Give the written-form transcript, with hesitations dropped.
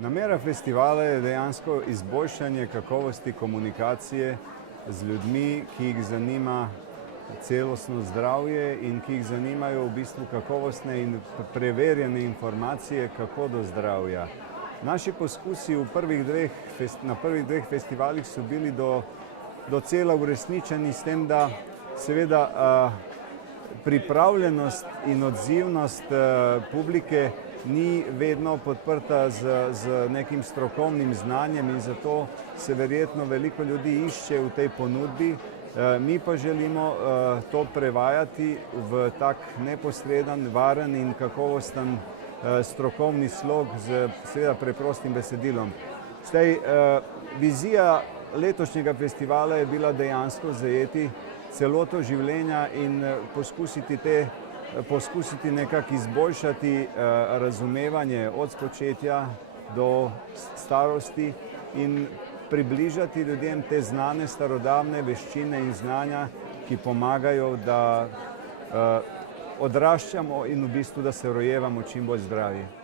Namera festivala je dejansko izboljšanje kakovosti komunikacije z ljudmi, ki jih zanima celostno zdravje in ki jih zanimajo v bistvu kakovostne in preverjene informacije, kako do zdravja. Naši poskusi na prvih dveh festivalih so bili docela uresničeni s tem, da seveda pripravljenost in odzivnost publike ni vedno podprta z nekim strokovnim znanjem in zato se verjetno veliko ljudi išče v tej ponudbi. Mi pa želimo to prevajati v tak neposreden, varen in kakovosten strokovni slog z seveda preprostim besedilom. Zdaj, vizija letošnjega festivala je bila dejansko zajeti celoto življenja in poskusiti nekako izboljšati razumevanje od spočetja do starosti in približati ljudem te znane starodavne veščine in znanja, ki pomagajo, da odraščamo in v bistvu, da se rojevamo čim bolj zdravi.